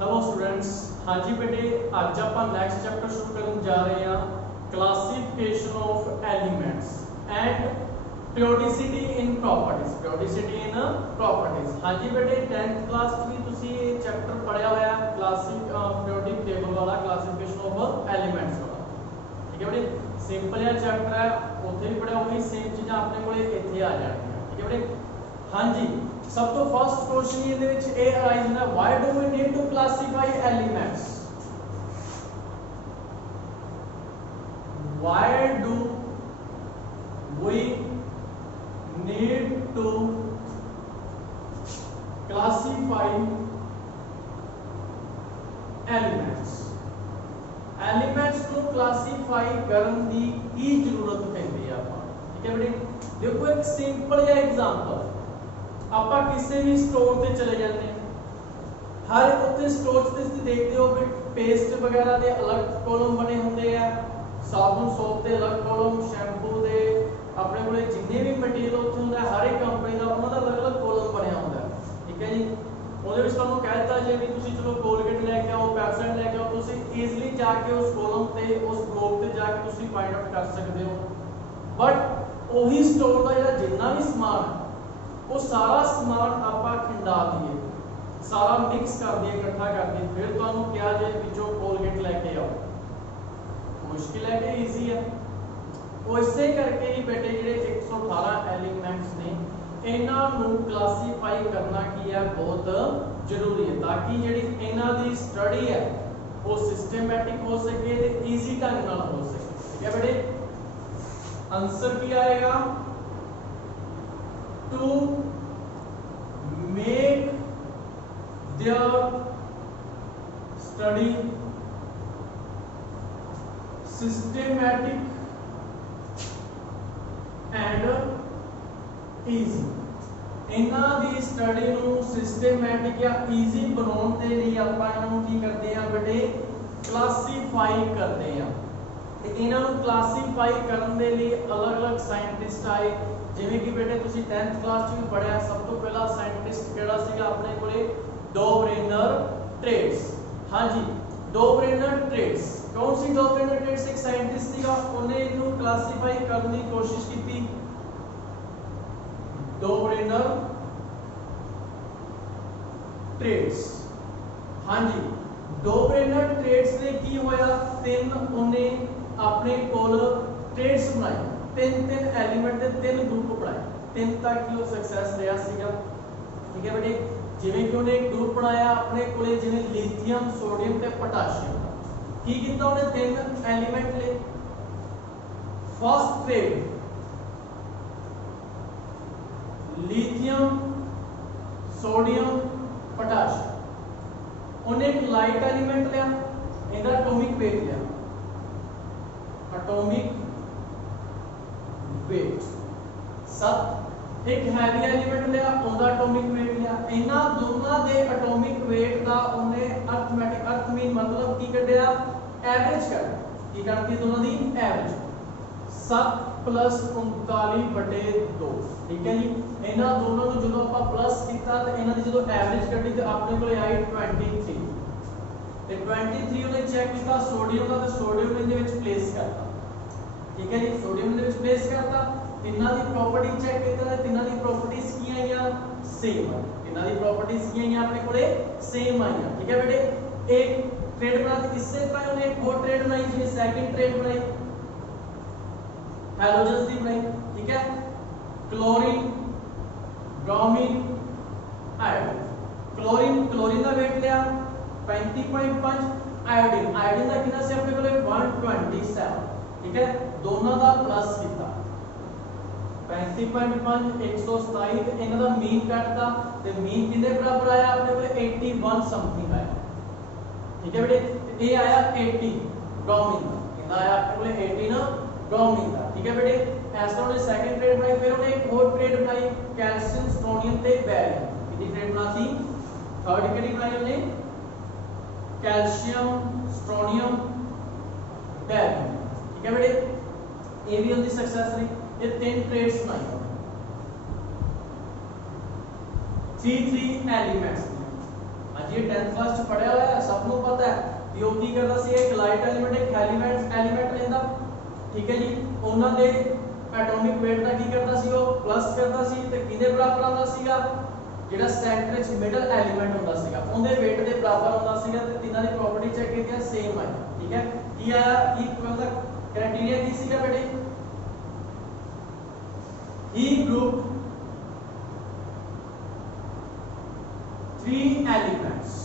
Hello students. हाँ जी बेटे, आज आप नेक्स्ट चैप्टर शुरू करने जा रहे हैं, classification of elements and periodicity in properties. Periodicity in properties. हाँ जी बेटे, 10th क्लास भी तुसी चैप्टर पढ़िया होया क्लासिक पीरियोडिक टेबल वाला, क्लासिफिकेशन ऑफ एलिमेंट्स वाला। ठीक है बेटे, सिंपल या चैप्टर है, उत्थे भी पढ़िया, वही सेम चीज़ां अपने कोले इत्थे आ जाएंगी। ठीक है बेटे। हाँ जी, सब तो फर्स्ट क्वेश्चन ये विच ए अराइज ना, why do we need to classify elements? Why do we need to classify elements? Elements को क्लासिफाई करने की की जरूरत पैंदी है ਆਪਾਂ। ठीक है बेटे, देखो एक सिंपल या एग्जांपल, आप किसी भी स्टोर से चले जाते हैं, हर उत्ते स्टोर से तुसीं देखते हो कि पेस्ट वगैरह के अलग कॉलम बने होंगे हैं, साबुन सोप के अलग कॉलम, शैंपू के अपने को जिन्ने भी मटीरियल उत्थे होंदा है, हर एक कंपनी का उन्होंने अलग अलग कॉलम बनया होंदा है। ठीक है जी, ਉਹਦੇ ਵਿੱਚ ਤੁਹਾਨੂੰ ਕਹਿਤਾ ਜੇ ਵੀ ਤੁਸੀਂ ਚਲੋ ਕੋਲਗੇਟ ਲੈ ਕੇ ਆਓ, ਪੈਪਸਾਈਡ ਲੈ ਕੇ ਆਓ, ਤੁਸੀਂ ਈਜ਼ੀਲੀ ਜਾ ਕੇ ਉਸ ਕੋਲਮ ਤੇ ਉਸ ਬਲੌਕ ਤੇ ਜਾ ਕੇ ਤੁਸੀਂ ਫਾਈਂਡ ਆਊਟ ਕਰ ਸਕਦੇ ਹੋ। ਬਟ ਉਹੀ ਸਟੋਰ ਦਾ ਜਿਹੜਾ ਜਿੰਨਾ ਵੀ ਸਮਾਨ ਹੈ, वो सारा समान आपा खिंडा दिए, सारा मिक्स कर दिए, इकट्ठा कर दिए, फिर तुहानू क्या जे विचों कोलगेट लेके आओ, मुश्किल है कि ईजी है? वो इसे करके ही बेटे जिहड़े 118 एलिमेंट्स ने, इन्हां नू क्लासीफाई करना की है बहुत जरूरी है, ताकि जिहड़ी इन्हां दी स्टडी है वो सिस्टमैटिक हो सके ते ईजी ढंग नाल हो सके। ठीक है बेटे, आंसर की आएगा? To make their study systematic and easy। इन्हां दी स्टडी नू सिस्टमैटिक या ईजी बनाने के लिए आपां इन्हां की करते हैं बेटे, क्लासीफाई करते हैं। ते इन्हां नू क्लासीफाई करने के लिए अलग अलग साइंटिस्ट आए, जिवें कि बेटे तुसी 10th क्लास च भी पढ़िया, सब तो पहला साइंटिस्ट केड़ा सीगा अपने कोले? डॉबरेनर ट्रेट्स। हाँ जी, डॉबरेनर ट्रेट्स। कौन सी डॉबरेनर ट्रेट्स? एक साइंटिस्ट सीगा, उन्हें इनू क्लासीफाई करने की कोशिश की। डॉबरेनर ट्रेट्स। हाँ जी, डॉबरेनर ट्रेट्स ने की होया, तीन उन्हें अपने कोल ट्रेट्स बनाए, तीन एलिमेंट के तीन ग्रुप बनाए, तीन तक ही सक्सेस रहा सीगा। ठीक है बेटे, जिवें कि उन्हें एक ग्रुप बनाया अपने कोले, जिवें लिथियम, सोडियम ते पोटाशियम। की कीता उन्हें? तीन एलिमेंट ले। First trade lithium, sodium, potassium. उन्हें एक लाइट एलिमेंट लिया, इनका एटॉमिक वेट लिया, एटॉमिक वेट 7। एक हैवी एलिमेंट लिया, उनका एटॉमिक वेट लिया। इन्हां दोनों के एटॉमिक वेट का उन्हें अर्थमैटिक, अर्थ मीन मतलब की कढ़िया, एवरेज कर की करती दोनों की एवरेज 7 + 39/2। ठीक है जी, इन्हां दोनों को जो आप प्लस किया तो इन्हां की जो एवरेज कढ़ी तो अपने को आई 23। ते 23 उन्हें चेक किया सोडियम का, तो सोडियम ने इहदे विच प्लेस करता। ठीक है जी, सोडियम ने प्लेस करता। इन्हां दी प्रॉपर्टी चेक किया, तिन्हां दी प्रॉपर्टीज की आईयां? सेम। इन्हां दी प्रॉपर्टीज की आईयां अपने कोले? सेम आईयां। ठीक है बेटे, एक ट्रेड बना, इससे तरह उन्हें एक और ट्रेड बनाई, जी सेकंड ट्रेड बनाई, हैलोजन्स दी बनाई। ठीक है, क्लोरीन, ब्रोमीन, आयोडीन। क्लोरीन का वेट लिया 35.5, आयोडीन का कितना से अपने कोले 127। ठीक है, दोनों का प्लस किया 35.5 127, तो इनका मीन कटता, तो मीन कितने बराबर आया अपने को? 81 समथिंग आया। ठीक है बेटे, ये आया 80 ब्रोमीन का, कितना आया अपने को? 80 ब्रोमीन का। ठीक है बेटे, ऐसा उन्होंने सेकंड ट्रेड बनाई, फिर उन्हें एक और ट्रेड बनाई कैल्शियम, स्ट्रोनियम ते बेरियम। कितनी ट्रेड बना सी? थर्ड केड़ी बनाई उन्हें? Calcium, strontium, barium. ठीक है बेटे, ये भी उनकी सक्सेस रही। ये तीन ट्रेड्स बनाई, 3 एलिमेंट्स। हाँ जी, 10th क्लास च पढ़िया हुआ है, सबको पता है कि वो की करता सी, एक लाइट एलिमेंट एक एलिमेंट लेंदा, ठीक है जी। ਉਹਨਾਂ ਦੇ एटॉमिक वेट ਦਾ ਕੀ ਕਰਦਾ ਸੀ, ਉਹ ਪਲੱਸ ਕਰਦਾ ਸੀ ਤੇ ਕਿਹਦੇ ਬਰਾਬਰ ਆਉਂਦਾ ਸੀਗਾ, ਜਿਹੜਾ ਸੈਂਟਰ ਵਿੱਚ ਮਿਡਲ ਐਲੀਮੈਂਟ ਹੁੰਦਾ ਸੀਗਾ ਉਹਦੇ weight ਦੇ ਬਰਾਬਰ ਹੁੰਦਾ ਸੀਗਾ ਤੇ ਤਿੰਨਾਂ ਦੀ ਪ੍ਰੋਪਰਟੀ ਚੈੱਕ ਕੀਤੀਆਂ ਸੇਮ ਆਈ, ਠੀਕ ਹੈ। ਕੀ ਆਇਆ, ਇਕੁਅਲ ਦਾ ਕ੍ਰਾਈਟੇਰੀਆ ਕੀ ਸੀਗਾ ਬੇਟੇ, ਹੀ ਗਰੁੱਪ 3 एलिमेंट्स,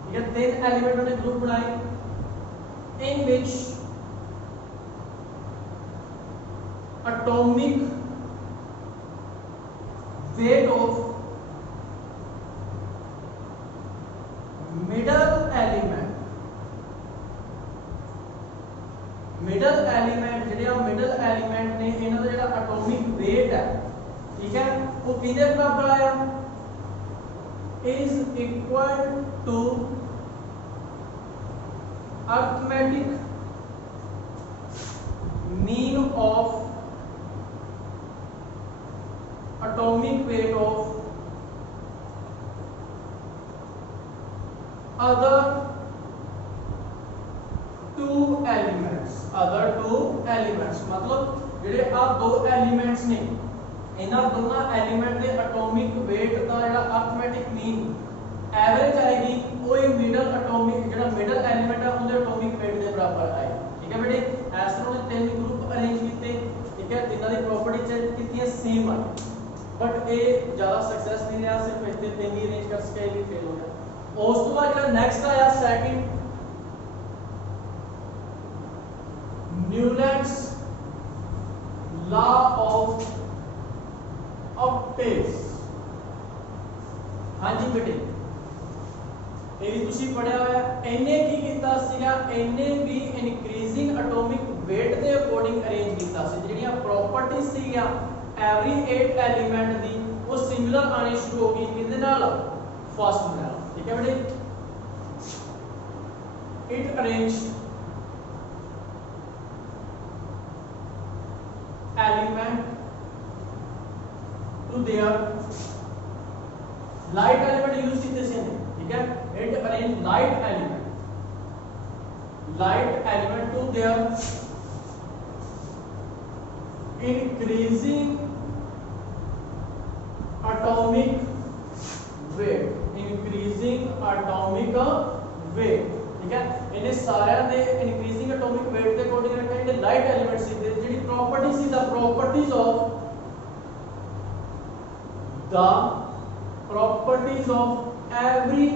ठीक है, 3 एलिमेंट ने ग्रुप बनाए in which atomic weight of middle element ਜਿਹੜੇ ਮਿਡਲ ਐਲੀਮੈਂਟ ਨੇ ਇਹਨਾਂ ਦਾ ਜਿਹੜਾ ਐਟੋਮਿਕ weight ਹੈ, ठीक है, वो किधे बराबर आया, is equal to arithmetic mean of atomic weight of other two elements, मतलब ਜਿਹੜੇ ਆ ਦੋ ਐਲੀਮੈਂਟਸ ਨੇ ਇਹਨਾਂ ਦੋਨਾਂ ਐਲੀਮੈਂਟ ਦੇ ਐਟੋਮਿਕ weight ਦਾ ਜਿਹੜਾ ਅਰਥਮੈਟਿਕ ਮੀਨ ਐਵਰੇਜ ਆਏਗੀ, ਉਹ ਇਹ ਮਿਡਲ ਐਟੋਮਿਕ ਜਿਹੜਾ ਮਿਡਲ ਐਲੀਮੈਂਟ ਆ ਉਹਦੇ ਐਟੋਮਿਕ weight ਦੇ ਬਰਾਬਰ ਆਏ, ਠੀਕ ਹੈ ਬੇਟੇ। ਇਸ ਤਰ੍ਹਾਂ ਉਹਨੇ ਤਿੰਨ ਗਰੁੱਪ ਅਰੇਂਜ ਕੀਤੇ, ਠੀਕ ਹੈ, ਤਿੰਨਾਂ ਦੀ ਪ੍ਰੋਪਰਟੀ ਚੈੱਕ ਕੀਤੀਆਂ ਸੇਮ ਆਈ, ਬਟ ਇਹ ਜ਼ਿਆਦਾ ਸਕਸੈਸ ਨਹੀਂ ਰਿਹਾ, ਸਿਰਫ ਇੱਥੇ ਤਿੰਨ ਹੀ ਅਰੇਂਜ ਕਰ ਸਕਿਆ, ਇਹ ਵੀ ਫੇਲ ਹੋ ਗਿਆ। ਉਸ ਤੋਂ ਬਾਅਦ ਜਿਹੜਾ ਨੈਕਸਟ ਆਇਆ second, Newlands law of octaves, हाँ जी बेटे ਇਹ ਵੀ ਤੁਸੀਂ ਪੜਿਆ ਹੋਇਆ। ਇਹਨੇ ਕੀ ਕੀਤਾ ਸੀਗਾ, ਇਹਨੇ ਵੀ ਇਨਕਰੀਜ਼ਿੰਗ ਐਟੋਮਿਕ weight ਦੇ ਅਕੋਰਡਿੰਗ ਅਰੇਂਜ ਕੀਤਾ ਸੀ, ਜਿਹੜੀਆਂ ਪ੍ਰੋਪਰਟੀਆਂ ਸੀਗੀਆਂ ਐਵਰੀ 8 ਐਲੀਮੈਂਟ ਦੀ ਉਹ ਸਿਮਿਲਰ ਆਣੀ ਸ਼ੁਰੂ ਹੋ ਗਈ, ਕਿਹਦੇ ਨਾਲ, ਫਸਟ ਨਾਲ, ਠੀਕ ਹੈ ਬੇਟੇ। It arrange element to their light element use कितने से हैं, ठीक है, it arrange light element to their increasing atomic weight, ठीक है। इन्हें सारे दे इंक्रीजिंग एटॉमिक वेट के अकॉर्डिंग रखा है, इन्हें लाइट एलिमेंट्स सी दे जेडी प्रॉपर्टी सी the properties of every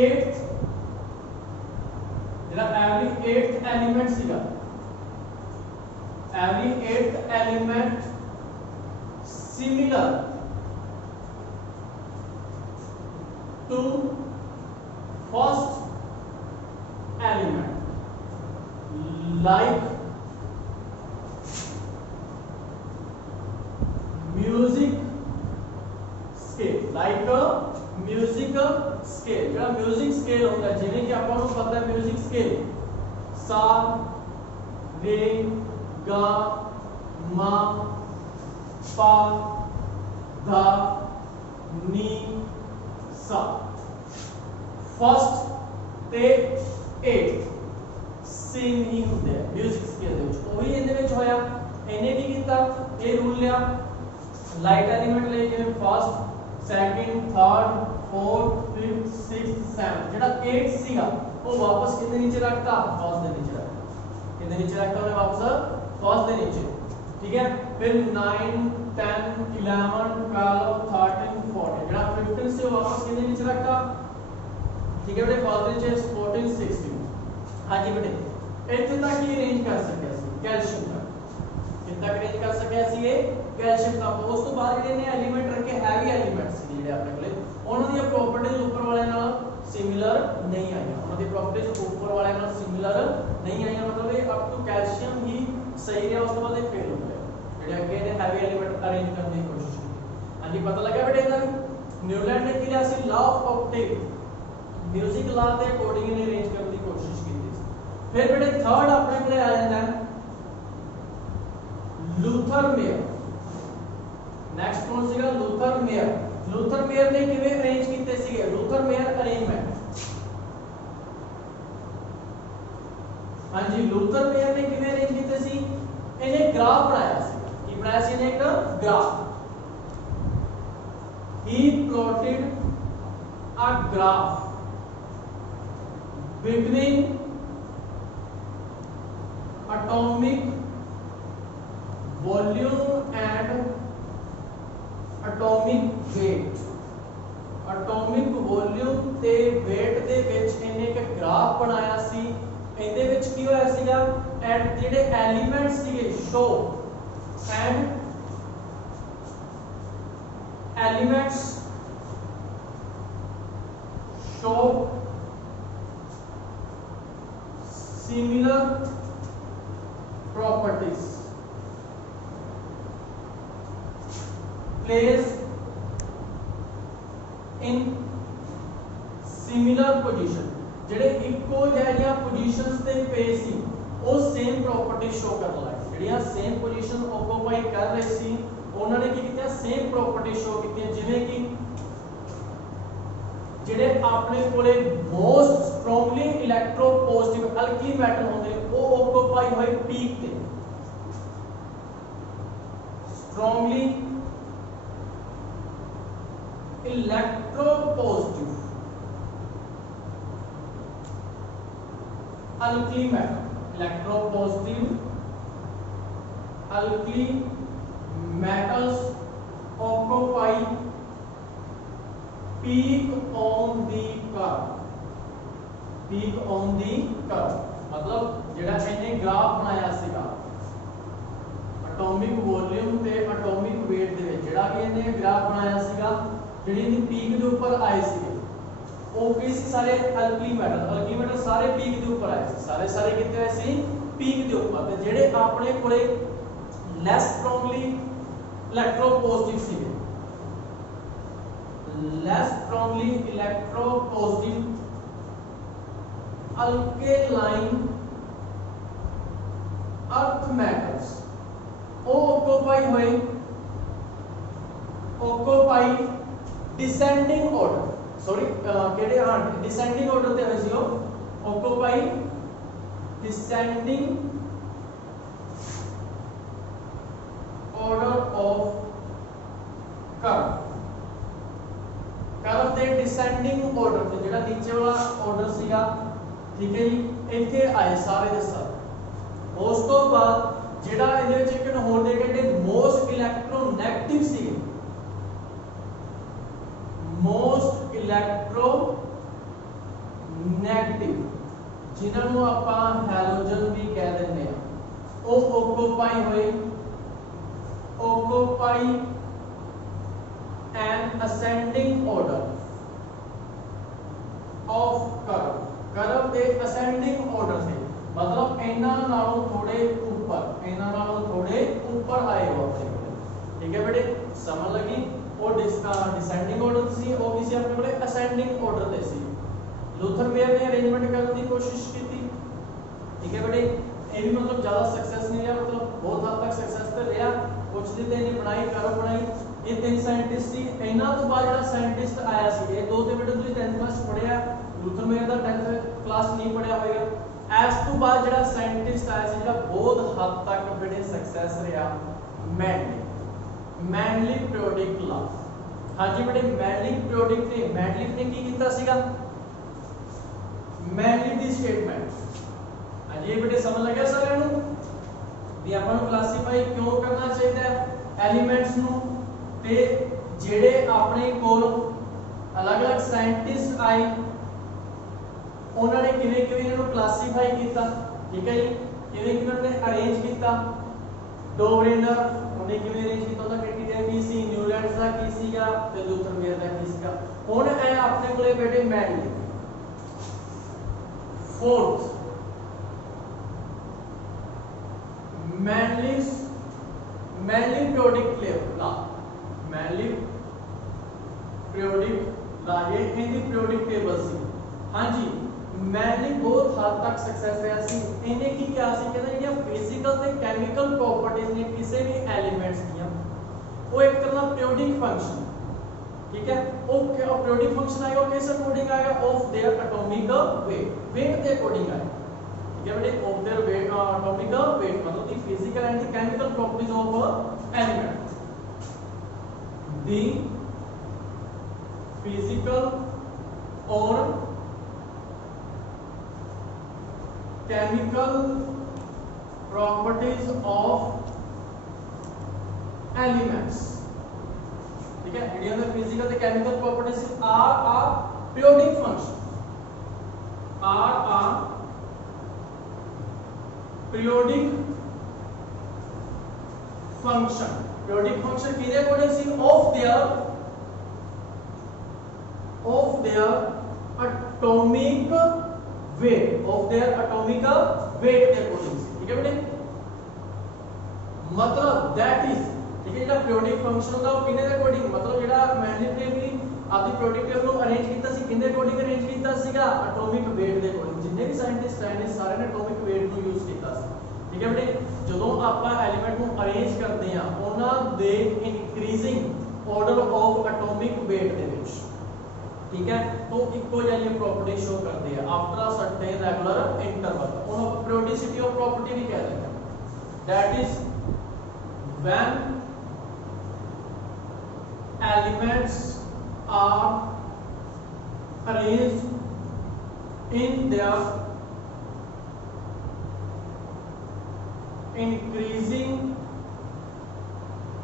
8th जेड़ा एवरी 8th एलिमेंट सीगा, every 8th element similar to first element like music scale, ਜਿਹੜਾ ਮਿਊਜ਼ਿਕ ਸਕੇਲ ਹੁੰਦਾ, ਜਿਵੇਂ ਕਿ ਆਪਾਂ ਨੂੰ ਪਤਾ ਹੈ ਮਿਊਜ਼ਿਕ ਸਕੇਲ ਸਾ ਰੇ ਗਾ ਮਾ ਪਾ ਧਾ ਨੀ सा, फर्स्ट ते 8th सेम ही ਹੁੰਦੇ ਆ ਮਿਊਜ਼ਿਕ ਸਕੇਲ ਦੇ ਵਿੱਚ, ਉਹੀ ਇਹਦੇ ਵਿੱਚ ਹੋਇਆ। ਇਹਨੇ ਕੀ ਕੀਤਾ, ਇਹ ਰੂਲ ਲਿਆ, ਲਾਈਟ ਐਲੀਮੈਂਟ ਲੈ ਕੇ first second third fourth fifth sixth seventh ਜਿਹੜਾ 8 ਸੀਗਾ ਉਹ ਵਾਪਸ ਕਿੰਨੇ ਨੀਚੇ ਰੱਖਤਾ, ਫਸਟ ਦੇ ਨੀਚੇ ਰੱਖਤਾ। ਕਿੰਨੇ ਨੀਚੇ ਰੱਖਤਾ ਉਹਨੇ ਵਾਪਸ, फर्स्ट ਦੇ नीचे, ठीक है। फिर 9 10 11 12 13 14 ਜਿਹੜਾ 15 से वापस कितने नीचे रखा, ठीक है बेटे, फर्स्ट नीचे 14 16, हां जी बेटे। ਇੱਥੇ ਤੱਕ ਹੀ ਅਰੇਂਜ ਕਰ ਸਕਿਆ ਸੀ ਕੈਲਸ਼ੀਅਮ ਦਾ, ਕਿੰਨਾ ਤੱਕ ਅਰੇਂਜ ਕਰ ਸਕਿਆ ਸੀ ਇਹ ਕੈਲਸ਼ੀਅਮ ਦਾ। ਉਸ ਤੋਂ ਬਾਅਦ ਜਿਹੜੇ ਨੇ ਐਲੀਮੈਂਟ ਰੱਖੇ ਹੈਵੀ ਐਲੀਮੈਂਟਸ ਸੀ ਜਿਹੜੇ ਆਪਣੇ ਕੋਲੇ, ਉਹਨਾਂ ਦੀਆਂ ਪ੍ਰੋਪਰਟੀਜ਼ ਉੱਪਰ ਵਾਲਿਆਂ ਨਾਲ ਸਿਮਿਲਰ ਨਹੀਂ ਆਈਆਂ, ਉਹਨਾਂ ਦੀ ਪ੍ਰੋਪਰਟੀਜ਼ ਉੱਪਰ ਵਾਲਿਆਂ ਨਾਲ ਸਿਮਿਲਰ ਨਹੀਂ ਆਈਆਂ, ਮਤਲਬ ਇਹ ਅਪ ਟੂ ਕੈਲਸ਼ੀਅਮ ਹੀ ਸਹੀ ਰਿਹਾ। ਉਸ ਤੋਂ ਬਾਅਦ ਇਹ ਫੇਲ ਹੋ ਗਿਆ, ਜਿਹੜੇ ਅੱਗੇ ਨੇ ਹੈਵੀ ਐਲੀਮੈਂਟ ਅਰੇਂਜ ਕਰਨ ਦੀ ਕੋਸ਼ਿਸ਼ ਕੀਤੀ। ਹਾਂਜੀ ਪਤਾ ਲੱਗਾ ਬੇਟੇ ਇਹਦਾ ਵੀ ਨਿਊਲੈਂਡ ਨੇ ਕੀ ਲਿਆ ਸੀ, ਲਾ ਆਫ ਆਕਟੇਵ, ਮਿਊਜ਼ਿਕ ਲਾ ਦੇ ਅਕੋਰਡਿੰਗ ਇਹਨੇ ਅਰੇਂਜ ਕਰਨ ਦੀ ਕੋਸ਼ਿਸ਼ ਕੀਤੀ ਸੀ। ਫਿਰ ਬੇਟੇ ਥਰਡ ਆਪਣੇ ਕੋਲੇ ਆ ਜਾਂਦਾ ਹੈ ਲੂਥਰ ਮੇਅਰ। नेक्स्ट कौन सीगा लूथर मेयर। लूथर मेयर ने किवें अरेंज कीते सीगे लूथर मेयर अरेंजमेंट। हाँ जी लूथर मेयर ने किवें अरेंज कीते सी इन्हें ग्राफ बनाया सी की बनाया सी इन्हें एक graph. he plotted a graph between atomic volume and atomic weight। atomic volume ਤੇ weight ਦੇ ਵਿੱਚ ਇਹਨੇ ਇੱਕ ਗ੍ਰਾਫ ਬਣਾਇਆ ਸੀ। ਇਹਦੇ ਵਿੱਚ ਕੀ ਹੋਇਆ ਸੀਗਾ ਐਟ ਜਿਹੜੇ ਐਲੀਮੈਂਟਸ ਸੀਗੇ show and elements show similar properties placed in similar position। ਜਿਹੜੇ ਇੱਕੋ ਜਿਹੜੀਆਂ ਪੋਜੀਸ਼ਨਸ ਤੇ ਪਏ ਸੀ ਉਹ ਸੇਮ ਪ੍ਰੋਪਰਟੀ ਸ਼ੋ ਕਰਨ ਲੱਗੇ। ਜਿਹੜੀਆਂ ਸੇਮ ਪੋਜੀਸ਼ਨ ਆਕੂਪਾਈ ਕਰ ਰਹੇ ਸੀ ਉਹਨਾਂ ਨੇ ਕੀ ਕੀਤਾ ਸੇਮ ਪ੍ਰੋਪਰਟੀ ਸ਼ੋ ਕੀਤੀਆਂ। ਜਿਵੇਂ ਕਿ ਜਿਹੜੇ ਆਪਣੇ ਕੋਲੇ most strongly electropositive alkali metal ਹੁੰਦੇ ਉਹ ਆਕੂਪਾਈ ਹੋਏ ਪੀਕ ਤੇ। Strongly electropositive alkali metal electropositive alkali metals occupy peak on the curve। peak on the curve मतलब ਜਿਹੜਾ ਇਹਨੇ ਗ੍ਰਾਫ ਬਣਾਇਆ ਸੀਗਾ ਐਟੋਮਿਕ ਵੋਲਿਊਮ ਤੇ ਐਟੋਮਿਕ weight ਦੇ ਵਿੱਚ ਜਿਹੜਾ ਵੀ ਇਹਨੇ ਗ੍ਰਾਫ ਬਣਾਇਆ ਸੀਗਾ ਜਿਹੜੀ ਇਹਦੀ ਪੀਕ ਦੇ ਉੱਪਰ ਆਏ ਸੀਗੇ ਉਹ ਕੀ ਸੀ ਸਾਰੇ ਅਲਕਲੀ ਮੈਟਲ ਸਾਰੇ ਪੀਕ ਦੇ ਉੱਪਰ ਆਏ ਸੀ। ਸਾਰੇ ਕਿੱਥੇ ਆਏ ਸੀ ਪੀਕ ਦੇ ਉੱਪਰ। ਤੇ ਜਿਹੜੇ ਆਪਣੇ ਕੋਲੇ ਲੈਸ ਸਟਰੋਂਗਲੀ ਇਲੈਕਟ੍ਰੋਪੋਜ਼ਿਟਿਵ ਸੀਗੇ ਲੈਸ ਸਟਰੋਂਗਲੀ ਇਲੈਕਟ੍ਰੋਪੋਜ਼ਿਟਿਵ ਅਲਕੇਲਾਈਨ अर्थ metals ਉਹ occupy descending order सॉरी ਕਿਹੜੇ ਹਾਂ descending order ਤੇ ਹੋਏ ਸੀ ਉਹ occupy descending order of curve। curve ਦੇ descending order ਤੇ ਜਿਹੜਾ ਨੀਚੇ ਵਾਲਾ order ਸੀਗਾ ਠੀਕ ਹੈ ਜੀ ਇੱਥੇ ਆਏ ਸਾਰੇ ਦੇ ਸਾਰੇ। ਉਸ ਤੋਂ ਬਾਅਦ ਜਿਹੜਾ ਇਹਦੇ ਵਿੱਚ ਇੱਕ ਹੋਰ ਦੇ ਕਹਿੰਦੇ ਮੋਸਟ ਇਲੈਕਟ੍ਰੋਨੈਗੇਟਿਵ ਸੀ most electronegative जिन्हां नूं आपां हैलोजन भी कह दिंदे आ ਉਹ occupy an ascending order of curve ਦੇ ascending order से मतलब ਇਹਨਾਂ ਨਾਲੋਂ ਥੋੜੇ ਉੱਪਰ ਆਏ ਹੋ ठीक है बेटे समझ लगी। और डिसेंडिंग ऑर्डर सी और किसी अपने कोले असेंडिंग ऑर्डर ते सी। लूथर मेयर ने अरेंजमेंट करने की कोशिश की थी ठीक है बेटे ये भी मतलब ज्यादा सक्सेस नहीं रहा मतलब बहुत हद तक सक्सेस तो रहा कुछ दिन ते इन्हें बनाई कर्व बनाई ये तीन साइंटिस्ट सी। इन्हां तो बाद जेड़ा साइंटिस्ट आया सी ये दो ते बेटे तुसीं 10th क्लास पढ़िया लूथर मेयर दा 10th क्लास नहीं पढ़िया होएगा। इस तो बाद जेड़ा साइंटिस्ट आया सी जेड़ा बहुत हद तक बेटे सक्सेस रहा मैनली पीरियोडिक लॉ। हाँ जी बेटे मैनली पीरियोडिक ने की कीता सीगा मैनली दी स्टेटमेंट। हाँ जी बेटे समझ लगे सारे नु भी अपन क्लासिफाई क्यों करना चाहिए एलिमेंट्स नु ते जेड़े अपने कोल अलग-अलग साइंटिस्ट आए उन्होंने किवें इन्हां क्लासिफाई कीता ठीक है जी किवें उन्होंने अरेंज कीता डोवरेनर उन्हें किवें अरेंज कीता ਉਹਦਾ क्राइटेरिया की सी न्यूलैंड ਦਾ ਕੀ ਸੀਗਾ ਤੇ ਲੂਥਰ ਮੇयर ਦਾ ਕੀ ਸੀਗਾ। ਹੁਣ ਇਹ ਆਪਣੇ ਕੋਲੇ ਬੇਟੇ mainly fourth mainly periodic law mainly periodic law ये इनकी पीरियोडिक टेबल सी। हां जी मैनली बहुत हद तक सक्सेस रहा सी। इन्हें की क्या सी कहना ਜਿਹੜੀਆਂ फिजिकल ਤੇ केमिकल प्रॉपर्टीज ने किसी भी एलिमेंट्स ਦੀਆਂ वो एक तरह का पीरियोडिक फंक्शन, ठीक है। ओके, और पीरियोडिक फंक्शन आएगा किस अकॉर्डिंग आएगा, of their atomic weight, weight के अकॉर्डिंग आएगा, ठीक है बेटे। Of their weight, atomic weight मतलब the physical and the chemical properties of element, the physical और केमिकल प्रॉपर्टीज ऑफ एलिमेंट्स, ठीक है। मीडियम में physical and chemical properties are a periodic function, are a periodic function, periodic function किसके according सी, of their atomic weight, of their atomic weight के according, ठीक है बेटे। मतलब दैट इज, ठीक है, जेड़ा पीरियोडिक फंक्शन होता वो किने दे अकॉर्डिंग, मतलब जेड़ा मैनिपुलेटली आपदी पीरियोडिक टेबल ਨੂੰ ਅਰੇਂਜ ਕੀਤਾ ਸੀ, ਕਿੰਨੇ ਅਕॉर्डिंग ਅਰੇਂਜ ਕੀਤਾ ਸੀਗਾ, ਐਟੋਮਿਕ weight ਦੇ ਅਕॉर्डिंग। ਜਿੰਨੇ ਵੀ ਸਾਇੰਟਿਸਟ ਆਏ ਨੇ ਸਾਰੇ ਨੇ ਐਟੋਮਿਕ weight ਨੂੰ ਯੂਜ਼ ਕੀਤਾ ਸੀ, ਠੀਕ ਹੈ ਬੇਟੇ। ਜਦੋਂ ਆਪਾਂ ਐਲੀਮੈਂਟ ਨੂੰ ਅਰੇਂਜ ਕਰਦੇ ਆ ਉਹਨਾਂ ਦੇ increasing order of atomic weight ਦੇ ਵਿੱਚ, ठीक है। तो इको जैसी प्रॉपर्टी शो करते हैं after a certain regular interval, उन्हें पीरियोडिसिटी ऑफ प्रॉपर्टी भी कहते हैं, that is when elements are arranged in their increasing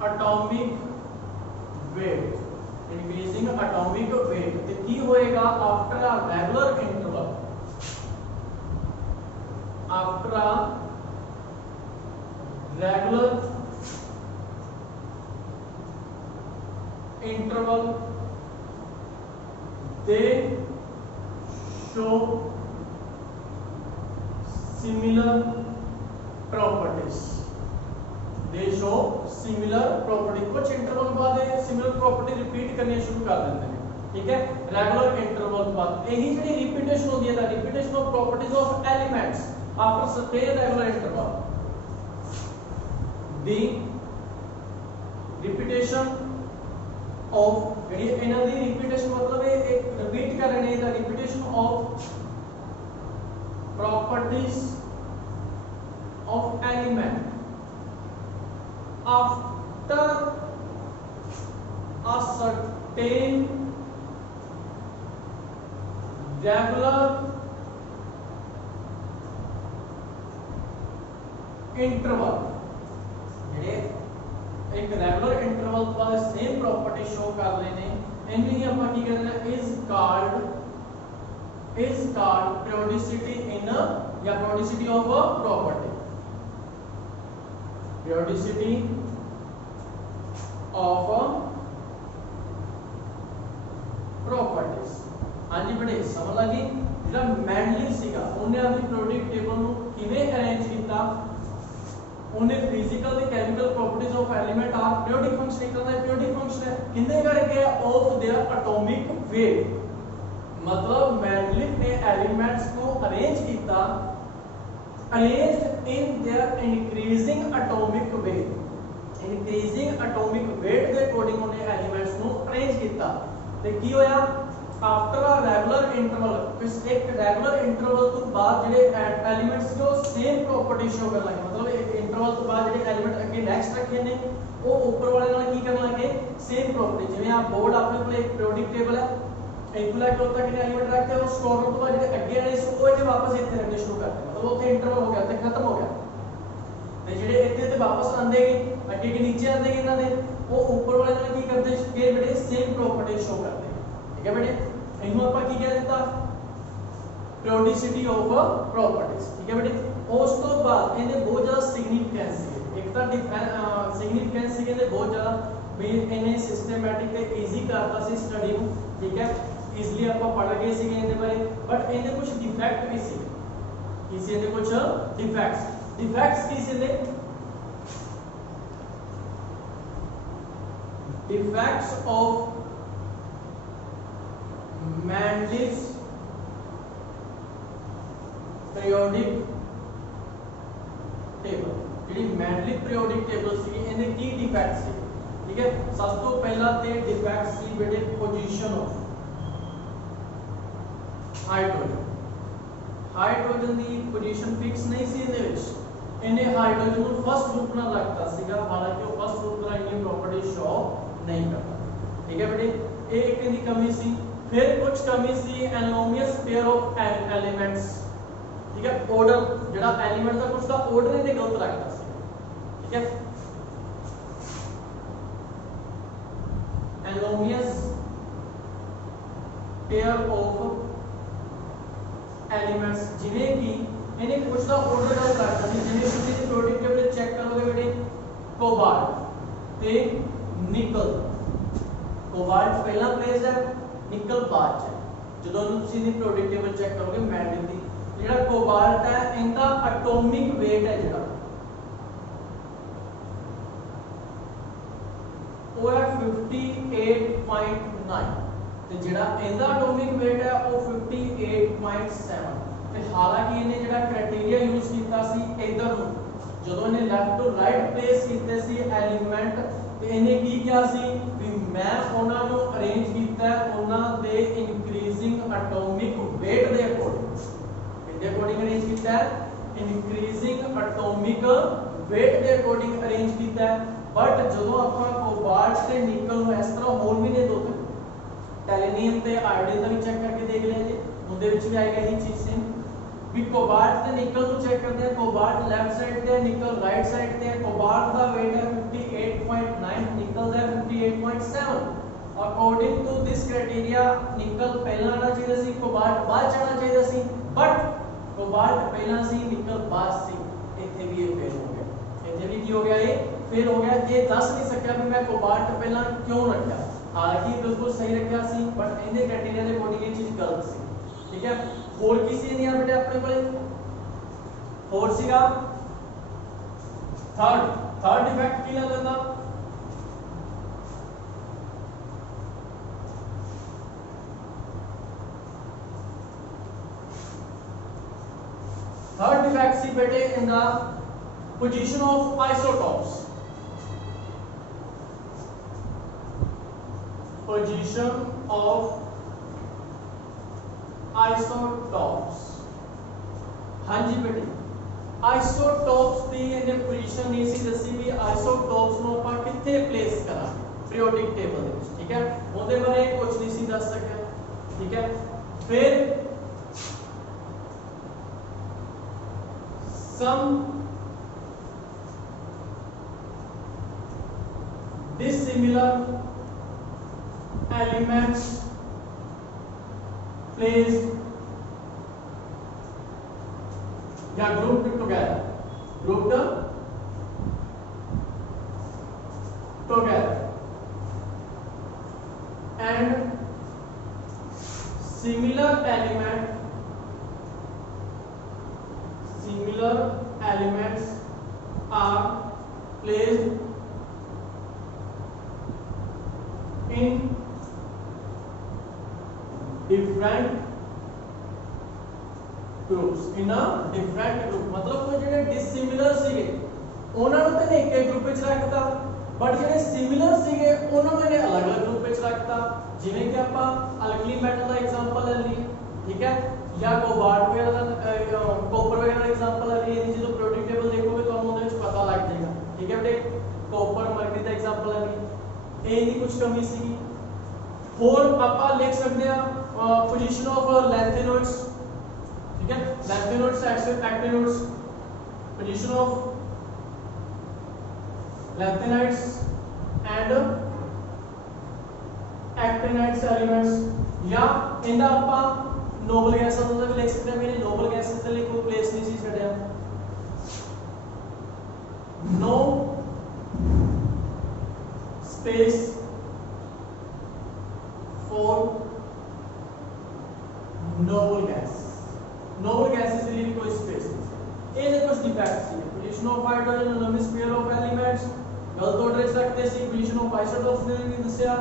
atomic weight, increasing atomic weight ਤੇ ਕੀ ਹੋਏਗਾ after a regular interval, after a regular interval they show similar properties, they show similar property। कुछ interval बाद similar property repeat करनी शुरू कर देते हैं, ठीक है। रेगुलर इंटरवल बाद यही जी रिपीटेशन होती है, repetition of properties of elements after certain regular interval, the repetition of यानी इन्हां दी रिपीटेशन मतलब एक रिपीट कर रहे हैं, the repetition of properties of element after a certain regular interval, एक रेगुलर इंटरवल पर सेम प्रॉपर्टी शो कर रहे हैं, इन्हें ही अपन की कहते हैं is called periodicity in a या periodicity of a property, periodicity of properties। हाँ जी बड़े समझ लगी। ਜਿਹੜਾ ਮੈਂਡਲਿਵ ਸੀਗਾ ਉਹਨੇ ਆਪਣੀ ਪੀਰੀਓਡਿਕ ਟੇਬਲ ਨੂੰ ਕਿਵੇਂ ਅਰੇਂਜ ਕੀਤਾ, ਉਹਨੇ ਫਿਜ਼ੀਕਲ ਤੇ chemical properties of element are periodic function ਇੱਕ ਤਰ੍ਹਾਂ ਦਾ ਪੀਰੀਓਡਿਕ ਫੰਕਸ਼ਨ ਹੈ, ਕਿੰਨੇ ਕਰਕੇ ਆਫ देयर ਐਟੋਮਿਕ weight। मतलब मैंडलिव ने एलिमेंट्स को अरेंज किया, arranged in their increasing atomic weight, increasing atomic weight के अकॉर्डिंग उन्हें एलिमेंट्स को अरेंज किया। ते की होया आफ्टर अ रेगुलर इंटरवल, किस एक रेगुलर इंटरवल तो बाद जेडे एलिमेंट्स जो सेम प्रॉपर्टी शो कर लगे, मतलब एक इंटरवल तो बाद जेडे एलिमेंट अगे नेक्स्ट रखे ने वो ऊपर वाले नाल की करन लगे सेम प्रॉपर्टी। जिवें आप बोर्ड अपने को एक पीरियोडिक टेबल है, इक्वल तक के एलिमेंट रखते हैं, उस कॉर्नर तो बाद जेडे अगे वाले सो वो वापस इथे रखने शुरू करते हैं, मतलब उथे इंटरवल हो गया ते खत्म हो गया। ते जेडे इथे ते वापस आंदे अगे के नीचे आंदे इन्हां दे वो ऊपर वाले नाल की करते के बेटे सेम प्रॉपर्टी शो करते हैं, ठीक है बेटे। इन्हों ਆਪਾਂ ਕੀ ਕਹਿ ਦਿੱਤਾ periodicity of properties, ठीक है बेटे। ਉਸ ਤੋਂ ਬਾਅਦ ਇਹਦੇ ਬਹੁਤ ਜ਼ਿਆਦਾ ਸਿਗਨੀਫੀਕੈਂਸ ਹੈ, ਇੱਕ ਤਾਂ ਸਿਗਨੀਫੀਕੈਂਸ ਸੀ ਇਹਦੇ ਬਹੁਤ ਜ਼ਿਆਦਾ ਵੀ ਇਹਨੇ ਸਿਸਟਮੈਟਿਕ ਤੇ ਈਜ਼ੀ ਕਰਤਾ ਸੀ ਸਟੱਡੀ ਨੂੰ, ਠੀਕ ਹੈ। ਈਜ਼ੀਲੀ ਆਪਾਂ ਪੜ੍ਹ ਗਏ ਸੀਗੇ ਇਹਦੇ ਬਾਰੇ, ਬਟ ਇਹਦੇ ਕੁਝ ਡਿਫੈਕਟ ਵੀ ਸੀ। ਕੀ ਸੀ ਇਹਦੇ ਕੁਝ ਡਿਫੈਕਟਸ ਕੀ ਸੀ ਇਹਦੇ defects of Mendeleev's periodic table। ਜਿਹੜੀ ਮੈਂਡਲਿਵ ਪੀਰੀਓਡਿਕ ਟੇਬਲ ਸੀ ਇਹਦੇ ਕੀ ਡਿਫੈਕਟ ਸੀ, ठीक है। सब तो पहला ते डिफेक्ट सी बेटे पोजीशन ऑफ हाइड्रोजन। हाइड्रोजन की पोजीशन फिक्स नहीं सी ਇਹਦੇ ਵਿੱਚ, ਇਹਨੇ ਹਾਈਡਰੋਜਨ ਨੂੰ ਫਸਟ ਗਰੁੱਪ ਨਾਲ ਰੱਖਤਾ ਸੀਗਾ, ਹਾਲਾਂਕਿ ਉਹ ਫਸਟ ਗਰੁੱਪ ਨਾਲ ਇੰਨੀ ਪ੍ਰੋਪਰਟੀ ਸ਼ੋ नहीं करता, ठीक है बेटे। ये एक दी कमी सी। फिर कुछ कमी सी एनोमियस पेयर ऑफ एलिमेंट्स, ठीक है। ऑर्डर जेड़ा एलिमेंट दा कुछ दा ऑर्डर इन्हें गलत रखता सी, ठीक है। एनोमियस पेयर ऑफ एलिमेंट्स जिन्हें की इन्हें कुछ दा ऑर्डर गलत रखता सी, जिन्हें तुसी प्रोडक्ट टेबल चेक करोगे बेटे, कोबाल्ट ते निकल। कोबाल्ट पहला प्लेस है, निकल बाद है। ਜਦੋਂ ਤੁਸੀਂ ਦੀ प्रोडक्ट टेबल चेक करोगे मेटल ਦੀ, ਜਿਹੜਾ कोबाल्ट है इनका एटॉमिक वेट है ਜਿਹੜਾ ਉਹ है 58.9 ਤੇ ਜਿਹੜਾ ਇਹਦਾ एटॉमिक वेट है ਉਹ 58.7। ਤੇ ਹਾਲਾਂਕਿ ਇਹਨੇ ਜਿਹੜਾ ਕ੍ਰਾਈਟੇਰੀਆ ਯੂਜ਼ ਕੀਤਾ ਸੀ ਇਧਰ ਨੂੰ, ਜਦੋਂ ਇਹਨੇ ਲੈਫਟ ਟੂ ਰਾਈਟ ਪਲੇਸ ਕੀਤੇ ਸੀ एलिमेंट, ਤੇ ਇਹਨੇ ਕੀ ਕਿਹਾ ਸੀ ਵੀ ਮੈਂ ਉਹਨਾਂ ਨੂੰ ਅਰੇਂਜ ਕੀਤਾ ਉਹਨਾਂ ਦੇ ਇਨਕਰੀਜ਼ਿੰਗ ਐਟੋਮਿਕ weight ਦੇ ਅਕੋਰਡਿੰਗ। ਇਹਦੇ ਅਕੋਰਡਿੰਗ ਅਰੇਂਜ ਕੀਤਾ ਹੈ, ਇਨਕਰੀਜ਼ਿੰਗ ਐਟੋਮਿਕ weight ਦੇ ਅਕੋਰਡਿੰਗ ਅਰੇਂਜ ਕੀਤਾ ਹੈ। ਬਟ ਜਦੋਂ ਆਪਾਂ ਕੋਬਾल्ट ਤੇ ਨਿਕਲ ਨੂੰ ਇਸ ਤਰ੍ਹਾਂ ਹੋਰ ਵੀ ਨੇ ਦੋ ਤਿੰਨ, ਟੈਲੀਨੀਅਮ ਤੇ ਆਇਓਡੀਨ ਦਾ ਵੀ ਚੈੱਕ ਕਰਕੇ ਦੇਖ ਲਿਆ ਜੀ, ਉਹਦੇ ਵਿੱਚ ਵੀ ਆਏਗਾ ਇਹੀ ਚੀਜ਼ ਸੇਮ ਵੀ कोबाल्ट ਤੇ ਨਿਕਲ ਨੂੰ ਚੈੱਕ ਕਰਦੇ ਆ। कोबाल्ट ਲੈਫਟ ਸਾਈਡ ਤੇ ਹੈ, ਨਿਕਲ ਰਾਈਟ ਸਾਈਡ ਤੇ ਹੈ। कोबाल्ट ਦਾ weight ਹੈ 58.9, ਨਿਕਲ ਦਾ 58.7। ਅਕੋਰਡਿੰਗ ਟੂ ਦਿਸ ਕ੍ਰਾਈਟੇਰੀਆ ਨਿਕਲ ਪਹਿਲਾਂ ਆਣਾ ਚਾਹੀਦਾ ਸੀ, कोबाल्ट ਬਾਅਦ ਆਣਾ ਚਾਹੀਦਾ ਸੀ, ਬਟ कोबाल्ट ਪਹਿਲਾਂ ਸੀ, ਨਿਕਲ ਬਾਅਦ ਸੀ। ਇੱਥੇ ਵੀ ਇਹ ਫੇਲ ਹੋ ਗਿਆ, ਇੱਥੇ ਵੀ ਕੀ ਹੋ ਗਿਆ, ਇਹ ਫੇਲ ਹੋ ਗਿਆ। ਇਹ ਦੱਸ ਨਹੀਂ ਸਕਿਆ ਵੀ ਮੈਂ कोबाल्ट ਪਹਿਲਾਂ ਕਿਉਂ ਰੱਖਿਆ, ਹਾਲਾਂਕਿ ਬਿਲਕੁਲ ਸਹੀ ਰੱਖਿਆ ਸੀ, ਬਟ ਇਹਦੇ ਕ੍ਰਾਈਟੇਰੀਆ ਦੇ ਅਕੋਰਡਿੰਗ ਇਹ ਚੀਜ਼ ਗਲਤ ਸੀ, ठीक है। और किसी ने बेटे अपने कोले और सीगा थर्ड डिफेक्ट की लगता थर्ड डिफेक्ट सी बेटे in the position of isotopes. Position of isotopes, हाँ जी बेटे आइसोटॉप्स की इन्हें पोजीशन नहीं सी दसी भी आइसोटॉप्स नु ਆਪਾਂ ਕਿੱਥੇ प्लेस ਕਰਾਂਗੇ पीरियोडिक टेबल ਦੇ ਵਿੱਚ, ठीक है। ਉਹਦੇ ਬਾਰੇ ਕੁਝ ਨਹੀਂ ਸੀ ਦੱਸ ਸਕਿਆ, ठीक है। फिर some dissimilar elements placed या grouped together and similar elements are placed in different groups in a different group। मतलब कोई ਜਿਹੜੇ डिसिमिलर ਸੀਗੇ ਉਹਨਾਂ ਨੂੰ ਤਾਂ ਇੱਕ ਗਰੁੱਪ ਵਿੱਚ ਰੱਖਤਾ, ਬਟ ਜਿਹੜੇ ਸਿਮਿਲਰ ਸੀਗੇ ਉਹਨਾਂ ਨੂੰ ਇਹਨੇ ਅਲੱਗ-ਅਲੱਗ ਗਰੁੱਪ ਵਿੱਚ ਰੱਖਤਾ। ਜਿਵੇਂ ਕਿ ਆਪਾਂ ਅਲਕਲੀ ਮੈਟਲ ਦਾ ਐਗਜ਼ਾਮਪਲ ਲੈ ਲਈਏ, ਠੀਕ ਹੈ, ਜਾਂ ਕੋਬਾल्ट ਵਗੈਰਾ ਦਾ ਕਾਪਰ ਵਗੈਰਾ ਦਾ ਐਗਜ਼ਾਮਪਲ ਲੈ ਲਈਏ। ਇਹਦੀ ਜਦੋਂ ਪੀਰੀਓਡਿਕ ਟੇਬਲ ਦੇਖੋਗੇ ਤੁਹਾਨੂੰ ਉਹਦੇ ਵਿੱਚ ਪਤਾ ਲੱਗ ਜਾਏਗਾ, ਠੀਕ ਹੈ ਬੇਟੇ। ਕਾਪਰ ਮਰਕਰੀ ਦਾ ਐਗਜ਼ਾਮਪਲ ਲੈ ਲਈਏ, ਇਹਦੀ ਕੁਝ ਕਮੀ ਸੀਗੀ। ਹੋਰ ਆਪਾਂ ਲਿਖ ਸਕਦੇ ਆ पोजीशन ऑफ लैंथेनोइड्स, ठीक है, lanthanoids actinoids, position of lanthanides and actinides elements. या इंदा ਆਪਾਂ नोबल गैसेस ਦਾ ਵੀ ਲਿਖ ਸਕਦੇ ਹਾਂ। ਮੇਰੇ नोबल गैसेस ਦੇ ਲਈ ਕੋਈ ਪਲੇਸ ਨਹੀਂ ਸੀ ਛੱਡਿਆ। No space for noble gases के लिए कोई स्पेस नहीं। ये कुछ डिफेक्ट्स है। Position of hydrogen anomalous pair of elements गलत ऑर्डर में रखते सी। पोजीशन ऑफ आइसोटॉप्स ने नहीं दसया।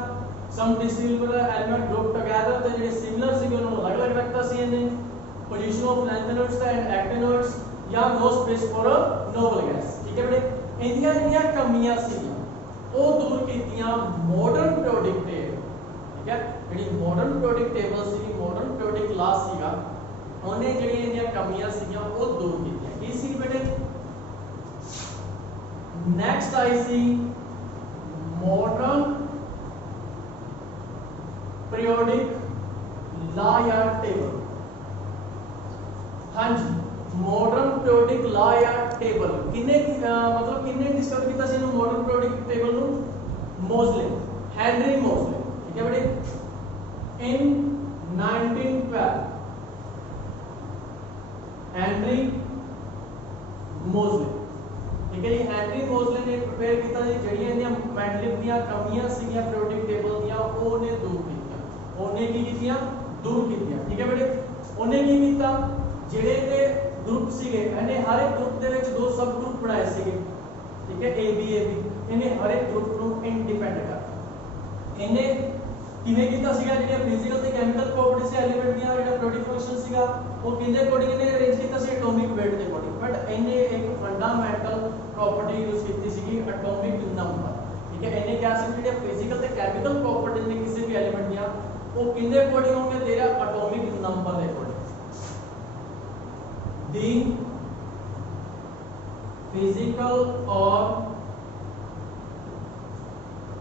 Some dissimilar element group together ते जेडे सिमिलर सी उन्होंने अलग-अलग रखता सी इन्हें। Position of lanthanoids and actinoids या no space for noble gas, ठीक है बेटे। इंदियां ਜਿਹੜੀਆਂ ਕਮੀਆਂ ਸੀ ਉਹ ਦੂਰ ਕੀਤੀਆਂ ਮਾਡਰਨ ਪੀਰੀਓਡਿਕ ਟੇਬਲ, ਠੀਕ ਹੈ। ਜਿਹੜੀ ਮਾਡਰਨ ਪੀਰੀਓਡਿਕ ਟੇਬਲ ਸੀ, ਮਾਡਰਨ ਪੀਰੀਓਡਿਕ ਕਲਾਸ ਸੀਗਾ, ਉਹਨੇ ਜਿਹੜੀਆਂ ਇਹਦੀਆਂ ਕਮੀਆਂ ਸੀਗੀਆਂ ਉਹ ਦੂਰ ਕੀਤੀਆਂ। ਕੀ ਸੀ ਬੇਟੇ? ਨੈਕਸਟ ਆਈ ਸੀ ਮਾਡਰਨ पीरियोडिक लॉ या टेबल। हाँ जी, मॉडर्न पीरियोडिक लॉ या टेबल किन्ने मतलब किन्ने डिस्कवर किया सी मॉडर्न पीरियोडिक टेबल नु? मोजले, हेनरी मोजले, ठीक है बेटे। इन 1912 हेनरी मोजले, ठीक है जी। हेनरी मोजले ने प्रिपेयर किया जी जड़ियां इंदियां मैंडलिव दी कमियां सीगियां पीरियोडिक टेबल दी ओने दूर की, ਉਹਨੇ ਕੀ ਕੀਤੀਆਂ? ਦੂਰ ਕੀਤੀਆਂ, ਠੀਕ ਹੈ ਬੇਟੇ। ਉਹਨੇ ਕੀ ਕੀਤਾ? ਜਿਹੜੇ ਤੇ ਗਰੁੱਪ ਸੀਗੇ, ਇਹਨੇ ਹਰ ਇੱਕ ਗਰੁੱਪ ਦੇ ਵਿੱਚ ਦੋ ਸਬ ਗਰੁੱਪ ਬਣਾਏ ਸੀਗੇ, ਠੀਕ ਹੈ, ਏ ਬੀ ਇਹਨੇ ਹਰ ਇੱਕ ਗਰੁੱਪ ਨੂੰ ਇੰਡੀਪੈਂਡੈਂਟ ਕਰਤਾ। ਇਹਨੇ ਕਿਵੇਂ ਕੀਤਾ ਸੀਗਾ? ਜਿਹੜੀਆਂ ਫਿਜ਼ੀਕਲ ਤੇ ਕੈਮੀਕਲ ਪ੍ਰੋਪਰਟੀਜ਼ ਦੇ ਐਲੀਮੈਂਟ ਦੀਆਂ ਜਿਹੜਾ ਪੀਰੀਓਡਿਕ ਫੰਕਸ਼ਨ ਸੀਗਾ ਉਹ ਕਿਹਦੇ ਅਕੋਰਡਿੰਗ ਇਹਨੇ ਅਰੇਂਜ ਕੀਤਾ ਸੀ? ਐਟੋਮਿਕ ਵੇਟ ਦੇ ਅਕੋਰਡਿੰਗ। ਬਟ ਇਹਨੇ ਇੱਕ ਫੰਡਾਮੈਂਟਲ ਪ੍ਰੋਪਰਟੀ ਯੂਜ਼ ਕੀਤੀ ਸੀਗੀ ਐਟੋਮਿਕ ਨੰਬਰ, ਠੀਕ ਹੈ। ਇਹਨੇ ਕਿਹਾ ਸੀ ਜਿਹੜੇ ਫਿਜ਼ੀਕਲ ਤੇ ਕੈਮੀਕਲ ਪ੍ਰੋਪਰਟੀਜ਼ ਨੇ ਕਿਸੇ ਵੀ ਐਲੀਮੈਂਟ ਦੀਆਂ वो किंदे अकॉर्डिंग होंगे? तेरा एटॉमिक नंबर के अकॉर्डिंग। दी फिजिकल और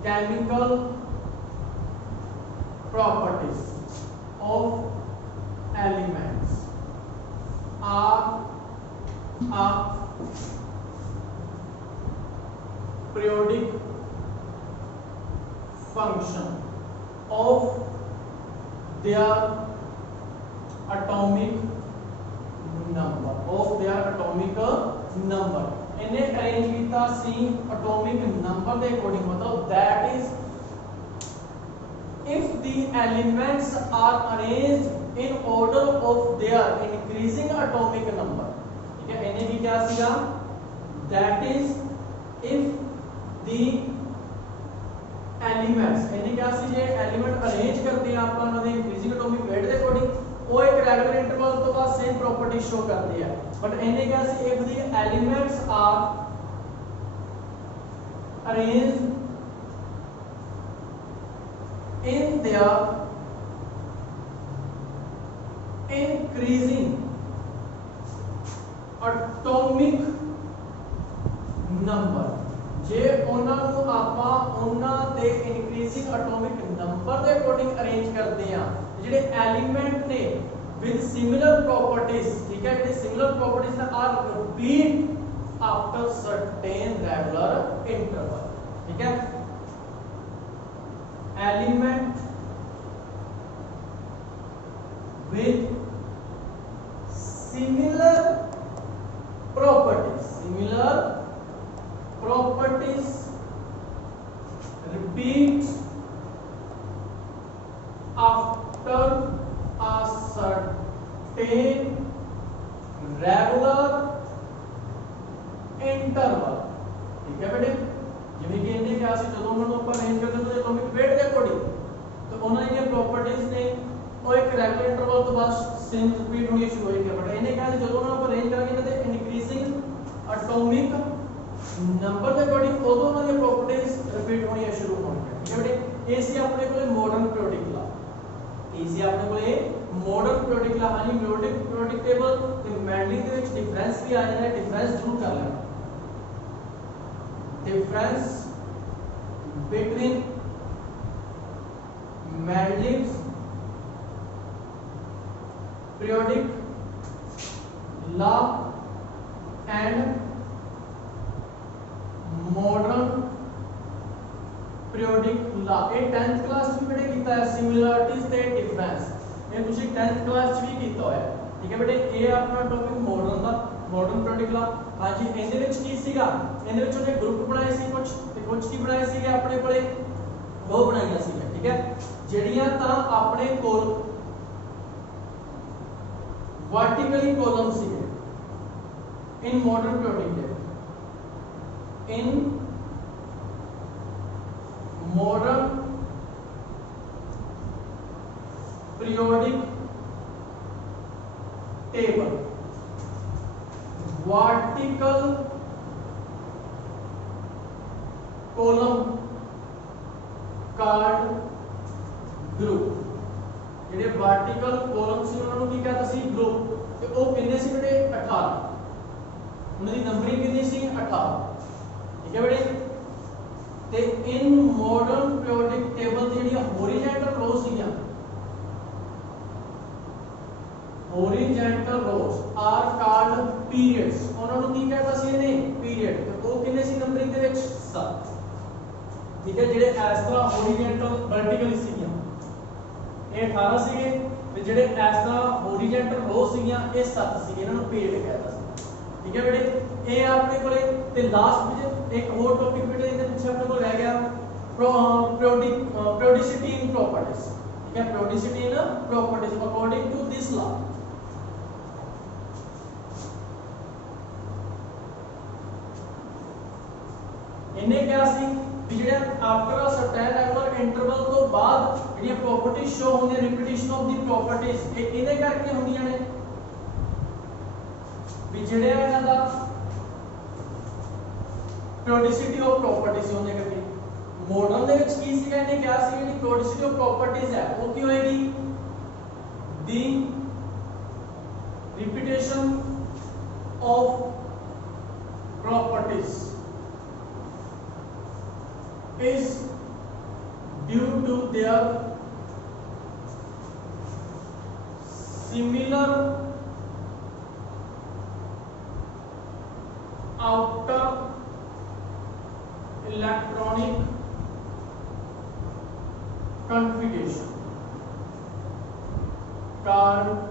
chemical properties of elements are a periodic function of their atomic number, of their atomic number। इन्हें अरेंज किया सी एटॉमिक नंबर के अकॉर्डिंग। मतलब that is if the elements are arranged in order of their increasing atomic number, ठीक है। इन्हें भी क्या सीगा? that is if the elements यानी क्या सी जे एलिमेंट अरेंज करते हैं आपका उन्होंने इंक्रीजिंग एटॉमिक वेट के अकॉर्डिंग वो एक रेगुलर इंटरवल तो बाद सेम प्रॉपर्टी शो करती है। बट इन्हें क्या सी if the elements are arranged in their increasing atomic number, जे ਉਹਨਾਂ ਨੂੰ ਆਪਾਂ ਉਹਨਾਂ ਦੇ ਇਨਕਰੀਜ਼ਿੰਗ ਐਟੋਮਿਕ ਨੰਬਰ ਦੇ ਅਕੋਰਡਿੰਗ ਅਰੇਂਜ ਕਰਦੇ ਆ ਜਿਹੜੇ ਐਲੀਮੈਂਟ ਨੇ ਵਿਦ ਸਿਮਿਲਰ ਪ੍ਰੋਪਰਟੀਜ਼, ਠੀਕ ਹੈ। ਜਿਹੜੇ similar properties are repeat after certain regular interval, ठीक है। Element with similar properties repeat after a certain regular interval, ठीक है बेटे। ਜਿਵੇਂ ਕਿ ਇਹਨੇ ਕਿਹਾ ਸੀ ਜਦੋਂ ਉਹਨਾਂ ਨੂੰ ਆਪਾਂ ਅਰੇਂਜ ਕਰਦੇ ਹਾਂ ਐਟੋਮਿਕ weight ਦੇ ਅਕੋਰਡਿੰਗ ਤਾਂ ਉਹਨਾਂ ਦੀਆਂ ਪ੍ਰੋਪਰਟੀਜ਼ ਨੇ ਉਹ ਇੱਕ ਰੈਗੂਲਰ ਇੰਟਰਵਲ ਤੋਂ ਬਾਅਦ ਸੇਮ ਰਿਪੀਟ ਹੋਣੀ ਸ਼ੁਰੂ ਹੋਏਗੀ। ਬਟ ਇਹਨੇ ਕਿਹਾ ਸੀ ਜਦੋਂ ਉਹਨਾਂ ਨੂੰ ਆਪਾਂ ਅਰੇਂਜ ਕਰਾਂਗੇ ਇਹਨਾਂ ਦੇ ਇਨਕਰੀਜ਼ਿੰਗ ਐਟੋਮਿਕ ਨੰਬਰ ਦੇ ਅਕੋਰਡਿੰਗ ਉਦੋਂ ਉਹਨਾਂ ਦੀਆਂ ਪ੍ਰੋਪਰਟੀਜ਼ ਰਿਪੀਟ ਹੋਣੀਆਂ ਸ਼ੁਰੂ ਹੋਣਗੀਆਂ, ਠੀਕ ਹੈ ਬੇਟੇ। ਇਹ ਸੀ ਆਪਣੇ ਕੋਲੇ ਮਾਡਰਨ ਪੀਰੀਓਡਿਕ ਲਾ, ਇਹ ਸੀ ਆਪਣੇ ਕੋਲੇ ਮਾਡਰਨ ਪੀਰੀਓਡਿਕ ਲਾ। ਹਾਂਜੀ, ਪੀਰੀਓਡਿਕ ਟੇਬਲ ਤੇ ਮੈਂਡਲਿੰਗ ਦੇ ਵਿੱਚ ਡਿਫਰੈਂਸ ਵੀ ਆ ਜਾਂਦਾ ਹੈ, ਡਿਫਰੈਂਸ ਜ਼ਰੂਰ ਕਰ ਲੈਣਾ। difference between Mendeleev's periodic law and modern periodic law। ये 10th क्लास में बेटे कीता है सिमिलरिटीज ते डिफरेंस, ये तुसी 10th क्लास भी कीता होया, ठीक है बेटे। ये अपना टॉपिक मॉडर्न दा, मॉडर्न पीरियोडिक लॉ। हां जी, ਇਹਦੇ ਵਿੱਚ ਕੀ ਸੀਗਾ? ਇਹਦੇ ਵਿੱਚ ਉਹਨੇ ਗਰੁੱਪ ਬਣਾਏ ਸੀ ਕੁਝ ਤੇ ਕੁਝ ਕੀ ਬਣਾਏ ਸੀਗੇ ਆਪਣੇ ਕੋਲੇ ਉਹ ਬਣਾਈਆਂ ਸੀਗੇ, ਠੀਕ ਹੈ। ਜਿਹੜੀਆਂ ਤਾਂ ਆਪਣੇ ਕੋਲ वर्टिकली कॉलम सीखे in modern periodic table, in modern periodic table vertical column card group ਜਿਹੜੇ वर्टिकल कॉलम ਸੀ ਉਹਨਾਂ ਨੂੰ ਕੀ ਕਹਿੰਦਾ ਸੀ ग्रुप ਤੇ ਉਹ ਕਿੰਨੇ ਸੀ ਬੇਟੇ 18 ਉਹਨਾਂ ਦੀ ਨੰਬਰਿੰਗ ਕਿੰਨੀ ਸੀ 18 ਠੀਕ ਹੈ ਬੇਟੇ ਤੇ ਇਨ ਮਾਡਰਨ ਪੀਰੀਓਡਿਕ ਟੇਬਲ ਦੀ ਜਿਹੜੀਆਂ ਹੋਰੀਜ਼ੋਨਟਲ ਰੋਜ਼ ਸੀਗੀਆਂ horizontal rows are called periods ਉਹਨਾਂ ਨੂੰ ਕੀ ਕਹਿੰਦਾ ਸੀ ਇਹਨੇ ਪੀਰੀਅਡ ਤੇ ਉਹ ਕਿੰਨੇ ਸੀ ਨੰਬਰਿੰਗ ਦੇ ਵਿੱਚ 7 ਠੀਕ ਹੈ ਜਿਹੜੇ ਇਸ ਤਰ੍ਹਾਂ ਹੋਰੀਜ਼ੋਨਟਲ ਵਰਟੀਕਲ ਸੀਗੀਆਂ ਇਹ 18 ਸੀਗੇ ਤੇ ਜਿਹੜੇ ਇਸ ਤਰ੍ਹਾਂ ਹੋਰੀਜ਼ੋਨਟਲ ਰੋ ਸੀਗੀਆਂ ਇਹ 7 ਸੀਗੇ ਇਹਨਾਂ ਨੂੰ ਪੀਰੀਅਡ ਕਹਿੰਦਾ ਸੀ ਠੀਕ ਹੈ ਬੇਟੇ ਇਹ ਆਪਣੇ ਕੋਲੇ ਤੇ ਲਾਸਟ ਵਿੱਚ ਇੱਕ ਹੋਰ ਟੌਪਿਕ ਬੇਟੇ ਇਹਦੇ ਪਿੱਛੇ ਆਪਣੇ ਕੋਲ ਰਹਿ ਗਿਆ periodicity in properties ਠੀਕ ਹੈ periodicity in properties according to this law ਇਹਨੇ ਕਿਹਾ ਸੀ ਵੀ ਜਿਹੜੇ after a certain regular interval ਤੋਂ ਬਾਅਦ ਜਿਹੜੀਆਂ ਪ੍ਰੋਪਰਟੀਜ਼ ਸ਼ੋ ਹੁੰਦੀਆਂ ਰਿਪੀਟੀਸ਼ਨ ਆਫ ਦੀ ਪ੍ਰੋਪਰਟੀਜ਼ ਇਹ ਕਿਹਦੇ ਕਰਕੇ ਹੁੰਦੀਆਂ ਨੇ ਵੀ ਜਿਹੜੇ ਇਹਨਾਂ ਦਾ periodicity ਆਫ ਪ੍ਰੋਪਰਟੀਜ਼ ਹੁੰਦੇ ਕਰਕੇ ਮਾਡਰਨ ਦੇ ਵਿੱਚ ਕੀ ਸੀਗਾ ਇਹਨੇ ਕਿਹਾ ਸੀ ਜਿਹੜੀ periodicity ਆਫ ਪ੍ਰੋਪਰਟੀਜ਼ ਹੈ ਉਹ ਕੀ ਹੋਏਗੀ ਦੀ repetition of properties is due to their similar outer electronic configuration called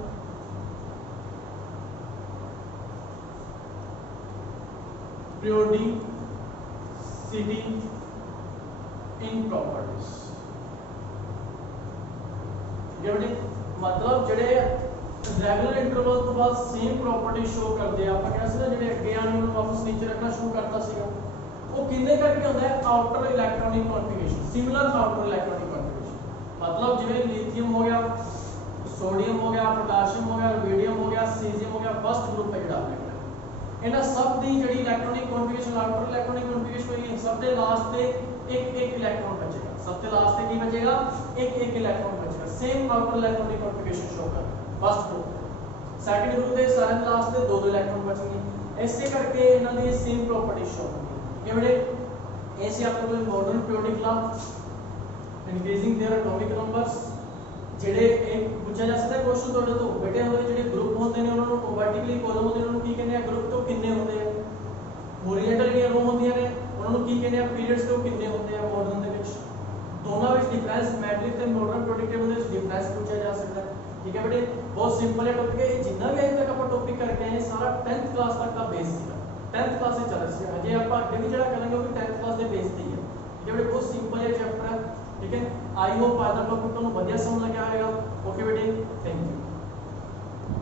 periodicity in properties ਜਿਹੜੇ ਮਤਲਬ ਜਿਹੜੇ ਰੈਗੂਲਰ ਇੰਟਰਵਲ ਤੋਂ ਬਾਅਦ ਸੇਮ ਪ੍ਰੋਪਰਟੀ ਸ਼ੋ ਕਰਦੇ ਆ ਆਪਾਂ ਕਹਿੰਦੇ ਸੀ ਨਾ ਜਿਹੜੇ ਅੱਗੇ ਆਣ ਨੂੰ ਵਾਪਸ ਨੀਚੇ ਰੱਖਣਾ ਸ਼ੁਰੂ ਕਰਤਾ ਸੀਗਾ ਉਹ ਕਿੰਨੇ ਕਰਕੇ ਹੁੰਦਾ ਹੈ outer electronic configuration similar outer electronic configuration ਮਤਲਬ ਜਿਵੇਂ ਲਿਥੀਅਮ ਹੋ ਗਿਆ ਸੋਡੀਅਮ ਹੋ ਗਿਆ ਪੋਟਾਸ਼ੀਅਮ ਹੋ ਗਿਆ ਰੂਬੀਡੀਅਮ ਹੋ ਗਿਆ ਸੀਜ਼ੀਅਮ ਹੋ ਗਿਆ ਫਸਟ ਗਰੁੱਪ ਹੈ ਜਿਹੜਾ ਆਪਣੇ ਇਹਨਾਂ ਸਭ ਦੀ ਜਿਹੜੀ ਇਲੈਕਟ੍ਰੋਨਿਕ ਕਨਫਿਗਰੇਸ਼ਨ ਆਊਟਰ ਇਲੈਕਟ੍ਰੋਨਿਕ ਕਨਫਿਗਰੇਸ਼ਨ ਹੋਈ ਸਭ ਦੇ ਲਾਸਟ ਤੇ एक इलेक्ट्रॉन बचेगा सबसे लास्ट में की बचेगा एक इलेक्ट्रॉन बचेगा same outer electronic configuration show कर फर्स्ट ग्रुप सेकंड ग्रुप ਦੇ ਸਾਰੇ ਲਾਸਟ ਤੇ ਦੋ ਇਲੈਕਟ੍ਰੋਨ ਬਚਣਗੇ ਇਸੇ ਕਰਕੇ ਇਹਨਾਂ ਦੀ ਸੇਮ ਪ੍ਰੋਪਰਟੀ ਸ਼ੋ ਹੋਣਗੀ ਇਹ ਬੜੇ ਇਹ ਸੀ ਆਪਣੇ ਕੋਲ ਮਾਡਰਨ ਪੀਰੀਓਡਿਕ ਲਾ ਇਨਕਰੀਜ਼ਿੰਗ देयर ਐਟੋਮਿਕ ਨੰਬਰਸ ਜਿਹੜੇ ਇੱਕ ਪੁੱਛਿਆ ਜਾ ਸਕਦਾ ਕੁਐਸਚਨ ਤੁਹਾਡੇ ਤੋਂ ਬੇਟੇ ਹੋਏ ਜਿਹੜੇ ਗਰੁੱਪ ਹੁੰਦੇ ਨੇ ਉਹਨਾਂ ਨੂੰ ਵਰਟੀਕਲੀ ਕਾਲਮ ਹੁੰਦੇ ਨੇ ਉਹਨਾਂ ਨੂੰ ਕੀ ਕਹਿੰਦੇ ਆ ਗਰੁੱਪ ਤੋਂ ਕਿੰਨੇ ਹੁੰਦੇ ਆ ਹੋਰੀਜ਼ੋਨਟਲ ਜਿਹੜੀਆਂ ਰੋ ਹੁੰਦੀਆਂ ਨੇ ਉਹਨਾਂ ਨੂੰ ਕੀ ਕਹਿੰਦੇ ਆ ਪੀਰੀਅਡਸ ਤੋਂ ਕਿੰਨੇ ਹੁੰਦੇ ਆ ਮਾਡਰਨ ਦੇ ਵਿੱਚ ਦੋਨਾਂ ਵਿੱਚ ਡਿਫਰੈਂਸ ਮੈਟ੍ਰਿਕ ਤੇ ਮਾਡਰਨ ਪੀਰੀਓਡਿਕ ਟੇਬਲ ਦੇ ਵਿੱਚ ਡਿਫਰੈਂਸ ਪੁੱਛਿਆ ਜਾ ਸਕਦਾ ਠੀਕ ਹੈ ਬੇਟੇ ਬਹੁਤ ਸਿੰਪਲ ਹੈ ਟੌਪਿਕ ਹੈ ਜਿੰਨਾ ਵੀ ਅਜੇ ਤੱਕ ਆਪਾਂ ਟੌਪਿਕ ਕਰਕੇ ਆਏ ਸਾਰਾ 10th ਕਲਾਸ ਤੱਕ ਦਾ ਬੇਸ ਸੀਗਾ 10th ਕਲਾਸ ਵਿੱਚ ਚੱਲ ਰਿਹਾ ਸੀ ਅਜੇ ਆਪਾਂ ਅੱਗੇ ਵੀ ਜਿਹੜਾ ਕਰਾਂਗੇ ਉਹ ਵੀ 10th ਕਲਾਸ ਦੇ ਬੇਸ ਤੇ ਹੀ ਹੈ ਠੀਕ ਹੈ ਬੇਟੇ ਬਹੁਤ ਸਿੰਪਲ ਹੈ ਚੈਪਟਰ ਹੈ ਠੀਕ ਹੈ ਆਈ ਹੋਪ ਅੱਜ ਦਾ ਟੌਪਿਕ ਤੁਹਾਨੂੰ ਵਧੀਆ ਸਮਝ ਲੱਗਿਆ ਹੋਵੇਗਾ ਓਕੇ ਬੇਟੇ ਥੈਂਕ ਯੂ